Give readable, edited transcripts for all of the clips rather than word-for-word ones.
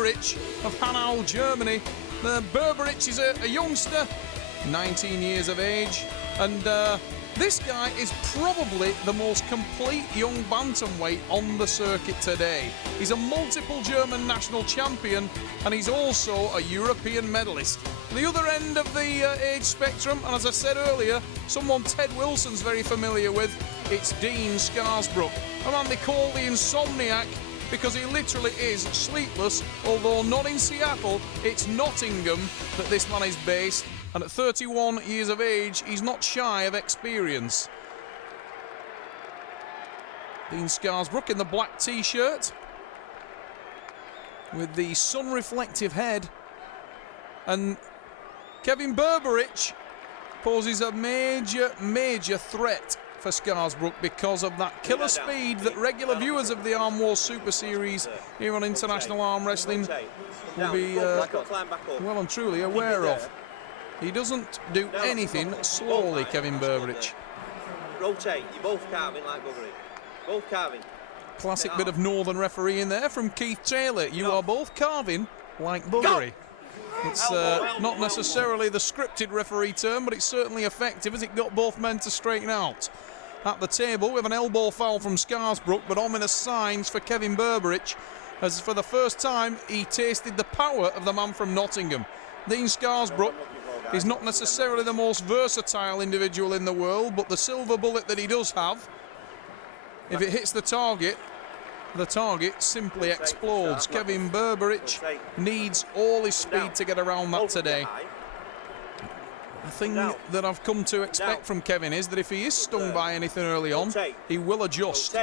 Berberich of Hanau, Germany. Berberich is a youngster, 19 years of age, and this guy is probably the most complete young bantamweight on the circuit today. He's a multiple German national champion, and he's also a European medalist. The other end of the age spectrum, and as I said earlier, someone Ted Wilson's very familiar with, it's Dean Scarsbrook, a man they call the Insomniac because he literally is sleepless, although not in Seattle, it's Nottingham that this man is based. And at 31 years of age, he's not shy of experience. Dean Scarsbrook in the black t-shirt with the sun-reflective head. And Kevin Berberich poses a major threat for Scarsbrook because of that killer speed that regular viewers of the Arm Wars Super Series here on International Arm Wrestling will be well and truly aware of. He doesn't do anything slowly, Kevin Berberich. Rotate, you're both carving like buggery. Both carving. Classic bit of northern refereeing there from Keith Taylor. You are both carving like buggery. It's not necessarily the scripted referee term, but it's certainly effective as it got both men to straighten out. At the table with an elbow foul from Scarsbrook, but ominous signs for Kevin Berberich, as for the first time he tasted the power of the man from Nottingham. Dean Scarsbrook is not necessarily the most versatile individual in the world, but the silver bullet that he does have, if it hits the target simply explodes. Kevin Berberich needs all his speed to get around that today. The thing that I've come to expect from Kevin is that if he is stung by anything early on, he will adjust.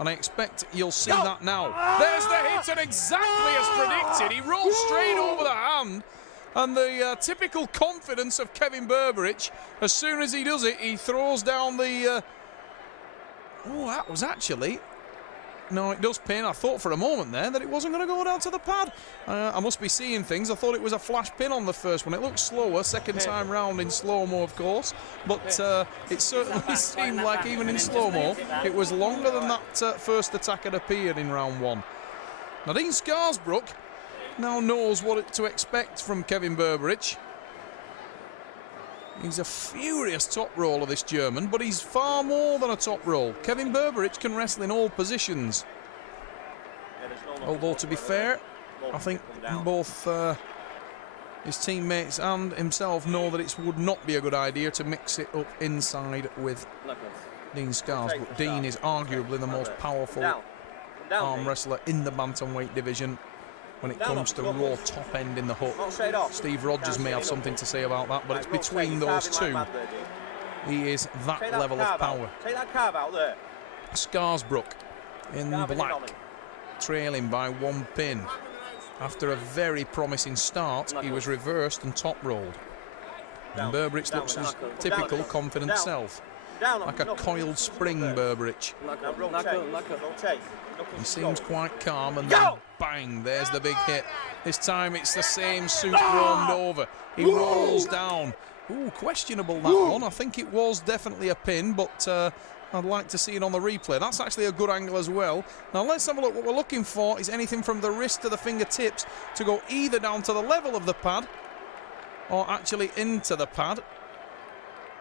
And I expect you'll see that now. There's the hit, and exactly as predicted, he rolls straight over the hand. And the typical confidence of Kevin Berberich, as soon as he does it, he throws down the... Oh, that was actually... No, it does pin. I thought for a moment there that it wasn't going to go down to the pad. I must be seeing things. I thought it was a flash pin on the first one. It looked slower, second time round in slow-mo, of course. But it certainly seemed like even in slow-mo, it was longer than that first attack had appeared in round one. Now, Dean Scarsbrook now knows what to expect from Kevin Berberich. He's a furious top roller, this German, but he's far more than a top roll. Kevin Berberich can wrestle in all positions. Although, to be fair, I think both his teammates and himself know that it would not be a good idea to mix it up inside with Dean Scarsbrook. Dean is arguably the most powerful arm wrestler in the bantamweight division when it comes to raw top end in the hook. Steve Rogers may have something to say about that, but it's between those two. He is that level of power. Scarsbrook in black, trailing by one pin. After a very promising start, he was reversed and top rolled. And Berberich looks his typical confident self. Like a coiled spring, Berberich. He seems quite calm, and then bang, there's the big hit. This time it's the same suit roamed over. He rolls down. Ooh, questionable that one. I think it was definitely a pin, but I'd like to see it on the replay. That's actually a good angle as well. Now let's have a look. What we're looking for is anything from the wrist to the fingertips to go either down to the level of the pad or actually into the pad.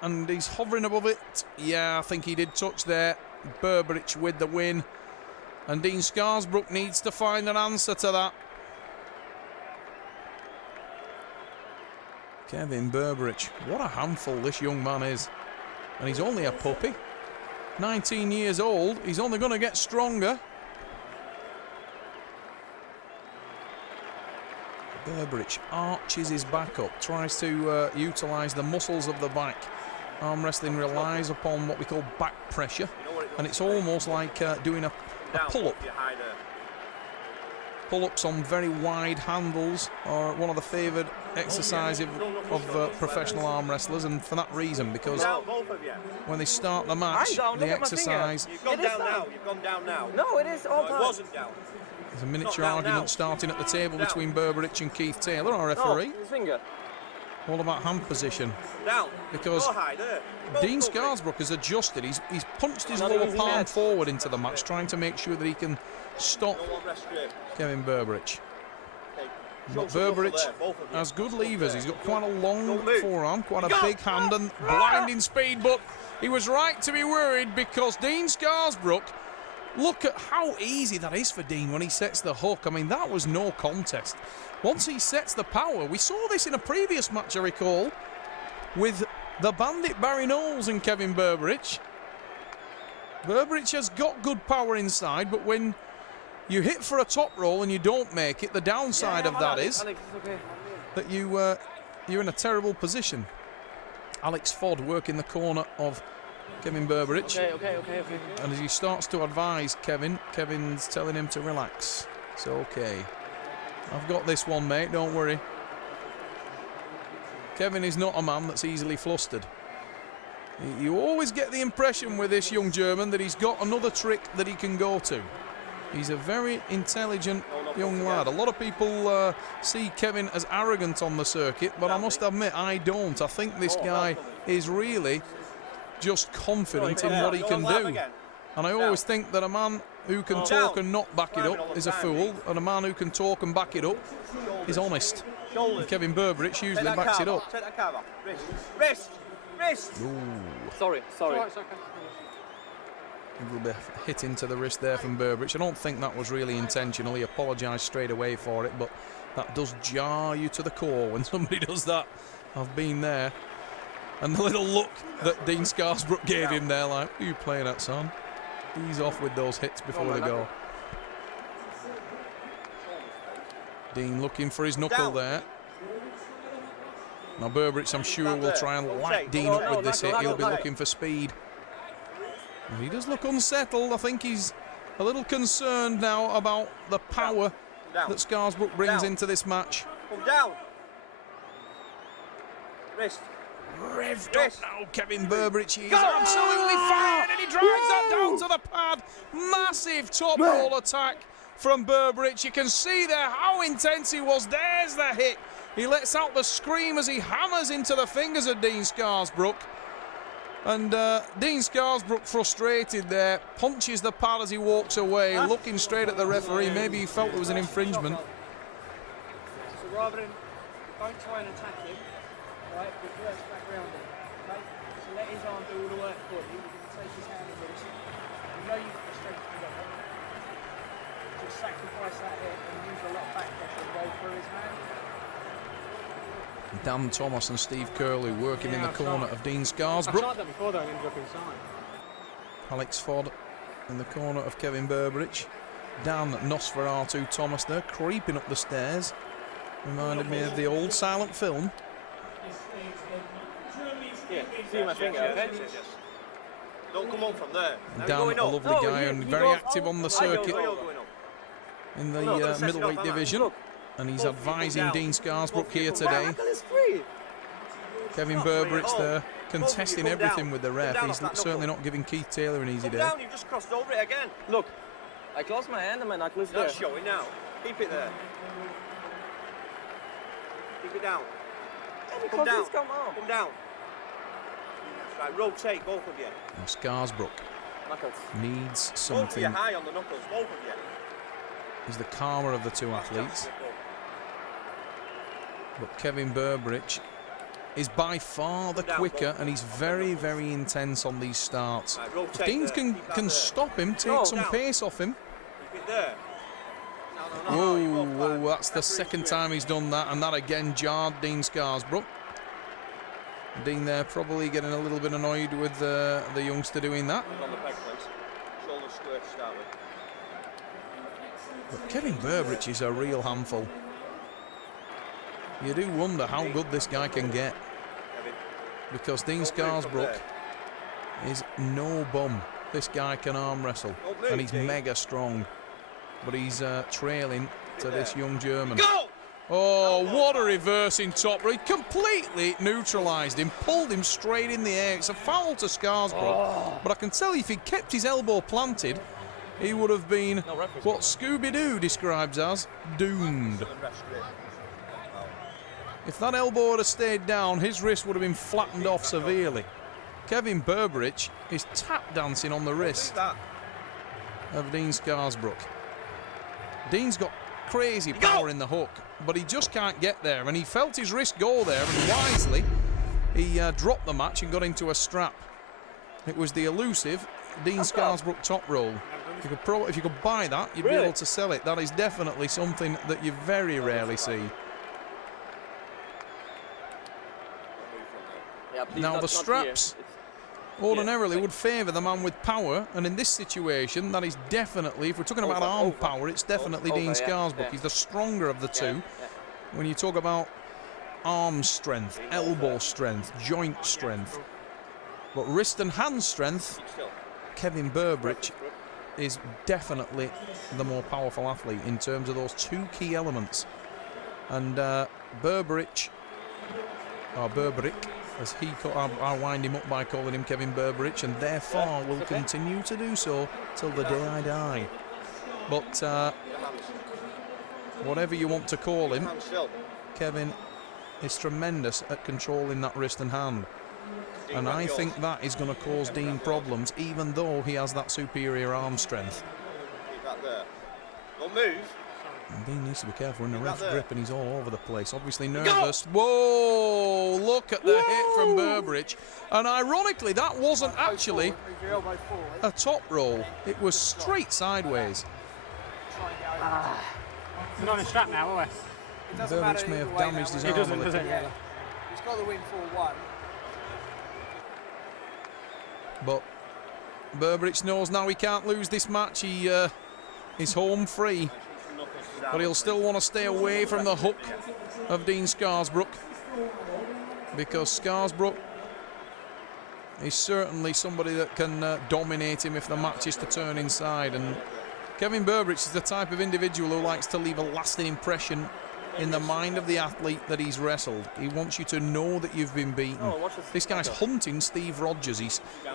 And he's hovering above it. Yeah, I think he did touch there. Berberich with the win. And Dean Scarsbrook needs to find an answer to that. Kevin Berberich, what a handful this young man is. And he's only a puppy. 19 years old. He's only going to get stronger. Berberich arches his back up, tries to utilise the muscles of the back. Arm wrestling relies upon what we call back pressure, and it's almost like doing a pull-up. Pull-ups on very wide handles are one of the favoured exercises of professional arm wrestlers, and for that reason, because when they start the match, the exercise... You've gone down now. You've gone down now. No, it is all time. It wasn't down. There's a miniature argument starting at the table between Berberich and Keith Taylor, our referee. Finger. All about hand position. Down. Because Dean Scarsbrook has adjusted. He's punched his lower palm forward into the match, trying to make sure that he can stop Kevin Berberich. But Berberich has good levers. He's got quite a long forearm, quite a big hand and blinding speed, but he was right to be worried because Dean Scarsbrook, look at how easy that is for Dean when he sets the hook. I mean, that was no contest. Once he sets the power, we saw this in a previous match, I recall, with the Bandit Barry Knowles and Kevin Berberich. Berberich has got good power inside, but when you hit for a top roll and you don't make it, the downside of that is that you're in a terrible position. Alex Fodd working the corner of Kevin Berberich. Okay. And as he starts to advise Kevin's telling him to relax. It's okay. I've got this one, mate, don't worry. Kevin is not a man that's easily flustered. You always get the impression with this young German that he's got another trick that he can go to. He's a very intelligent young lad. A lot of people see Kevin as arrogant on the circuit, but I must admit, I don't. I think this guy is really just confident in what he can do. And I always think that a man who can talk and not back it up is a fool, and a man who can talk and back it up is honest. And Kevin Berberich usually backs it up. Wrist. Ooh. Sorry. A little bit hit into the wrist there from Berberich. I don't think that was really intentional. He apologised straight away for it, but that does jar you to the core when somebody does that. I've been there. And the little look that Dean Scarsbrook gave him there, like, who are you playing at, son? He's off with those hits before they go. Dean looking for his knuckle there. Now Berberich, I'm sure, will try and light Dean up with this hit. He'll be looking for speed. And he does look unsettled. I think he's a little concerned now about the power that Scarsbrook brings into this match. Come down. Wrist. Revved up now, Kevin Berberich. He is absolutely fired, and he drives that down to the pad. Massive top roll attack from Berberich. You can see there how intense he was. There's the hit. He lets out the scream as he hammers into the fingers of Dean Scarsbrook. And Dean Scarsbrook, frustrated there, punches the pad as he walks away, looking straight at the referee. Maybe he felt there was an infringement. So rather than, don't try and attack him, right, but work back around him, okay? So let his arm do all the work for you. You're going to take his hand and release it. You know you've got the strength to go on. Just sacrifice that hit and use a lot of back pressure and roll through his hand. Dan Thomas and Steve Curlew working in the corner of Dean I Scarsbrook. tried that before though and ended up inside. Alex Fodd in the corner of Kevin Berberich. Dan Nosferatu Thomas there, creeping up the stairs. Reminded me of the old silent film. Yeah, see my finger, okay? Don't come up from there. Dan, a lovely guy and very active on the circuit in the middleweight division. And he's advising Dean Scarsbrook here today. Kevin Berberich there, contesting everything with the ref. He's certainly not giving Keith Taylor an easy day. Down, you've just crossed over it again. Look, I closed my hand and my knuckle is there. Not showing now. Keep it there. Keep it down. Come down. Come down. Right, rotate, both of you. Now Scarsbrook Knuckles. needs Both of something. you high on the knuckles, both of you. He's the calmer of the two athletes. But Kevin Berberich is by far the quicker, and he's very, very intense on these starts. If Dean can stop him, take some pace off him. Keep it there. Whoa, that's the second time he's done that, and that again jarred Dean Scarsbrook. Dean there probably getting a little bit annoyed with the youngster doing that. On the peg, please. Shoulder square to start with. But Kevin Berberich is a real handful. You do wonder how good this guy can get, because Dean Scarsbrook is no bum. This guy can arm wrestle, and he's mega strong. But he's trailing to this young German. Oh, what a reversing top roll. He completely neutralised him, pulled him straight in the air. It's a foul to Scarsbrook. But I can tell you, if he'd kept his elbow planted, he would have been what Scooby-Doo describes as doomed. If that elbow had stayed down, his wrist would have been flattened off severely. Kevin Berberich is tap dancing on the wrist of Dean Scarsbrook. Dean's got crazy power in the hook, but he just can't get there. And he felt his wrist go there, and wisely, he dropped the match and got into a strap. It was the elusive Dean Scarsbrook top roll. If you could buy that, you'd be able to sell it. That is definitely something that you very rarely see. Now, the straps ordinarily would favour the man with power, and in this situation, that is definitely, if we're talking about arm power, it's definitely Dean Scarsbrook. He's the stronger of the two. When you talk about arm strength, elbow strength, joint strength, but wrist and hand strength, Kevin Berberich is definitely the more powerful athlete in terms of those two key elements. And Berberich, as I wind him up by calling him Kevin Berberich, and therefore will continue to do so till the day I die. But whatever you want to call him, Kevin is tremendous at controlling that wrist and hand. And I think that is going to cause Dean problems, even though he has that superior arm strength. Keep that there. Don't move. And Dean needs to be careful in the ref's grip, and he's all over the place. Obviously nervous. Whoa! Look at the hit from Berberich. And ironically, that wasn't actually a top roll. It was straight sideways. We're not in a strap now, are we? Berberich may have damaged his arm a little. Does it? He's got the win 4-1. But Berberich knows now he can't lose this match. He is home free. But he'll still want to stay away from the hook of Dean Scarsbrook, because Scarsbrook is certainly somebody that can dominate him if the match is to turn inside. And Kevin Berberich is the type of individual who likes to leave a lasting impression in the mind of the athlete that he's wrestled. He wants you to know that you've been beaten. This guy's hunting Steve Rogers.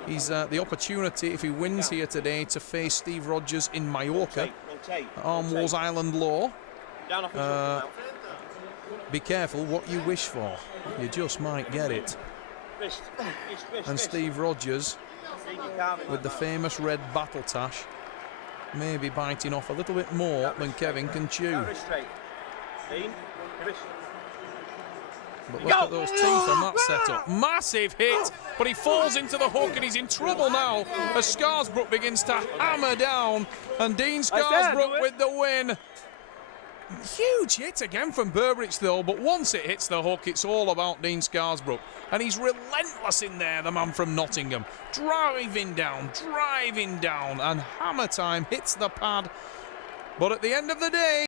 He's the opportunity, if he wins here today, to face Steve Rogers in Mallorca, Arm Wars Island Law. Be careful what you wish for. You just might get it. And Steve Rogers, with the famous red battle tash, may be biting off a little bit more than Kevin can chew. But look at those teeth on that setup. Massive hit, but he falls into the hook and he's in trouble now as Scarsbrook begins to hammer down. And Dean Scarsbrook with the win. Huge hit again from Berberich though, but once it hits the hook, it's all about Dean Scarsbrook. And he's relentless in there, the man from Nottingham. Driving down, and hammer time hits the pad. But at the end of the day,